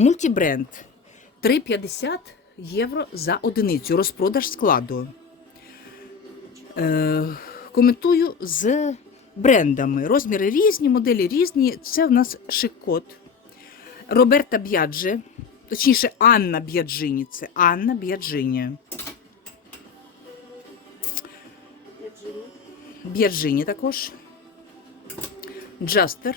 Мультібренд 3,50 євро за одиницю. Розпродаж складу. Е, коментую з брендами. Розміри різні, моделі різні. Це в нас шикот. Роберта Б'яджі, точніше, Анна Б'яджині. Це Анна Б'яджині. Б'яджині також. Джастер.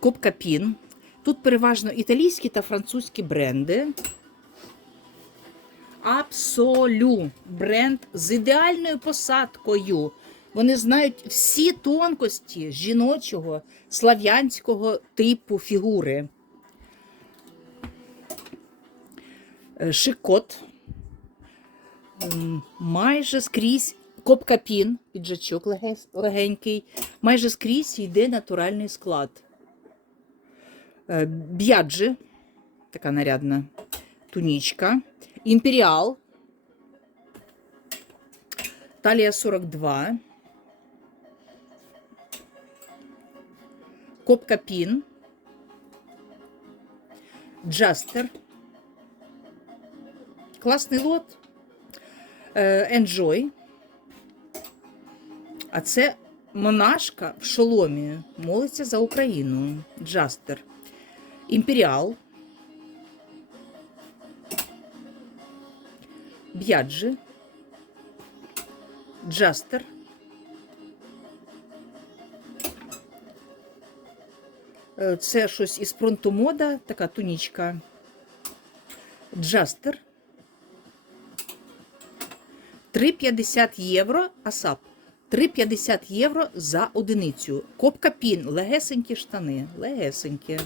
Копка Пін. Тут переважно італійські та французькі бренди. Абсолю. Бренд з ідеальною посадкою. Вони знають всі тонкості жіночого слав'янського типу фігури. Е, Шикот. Майже скрізь копка пін, піджачок легенький. Майже скрізь йде натуральний склад. Е, Б'яджі, така нарядна тунічка. Імперіал. Талія 42. Копка Пін. Джастер. Класний лот. Е, Enjoy. А це монашка в шоломі. Молиться за Україну. Джастер. Імперіал. Б'яджі. Джастер. Це щось із пронтомода, така тунічка. Джастер. 3,50 євро, асап. 3,50 євро за одиницю. Копка пін, легесенькі штани, легесенькі.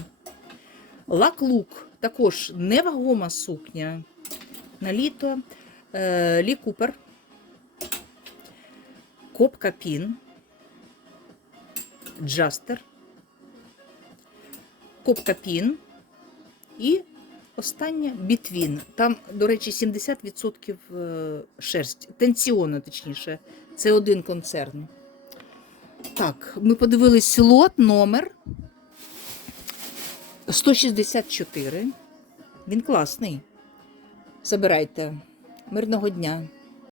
Лак-лук, також невагома сукня. На літо. Е, Лі Купер. Копка пін. Джастер. Копка пін. І остання бітвін. Там, до речі, 70% е, шерсть. Тенсіону, точніше. Це один концерн. Так, ми подивились лот, номер 164. Він класний. Забирайте. Мирного дня.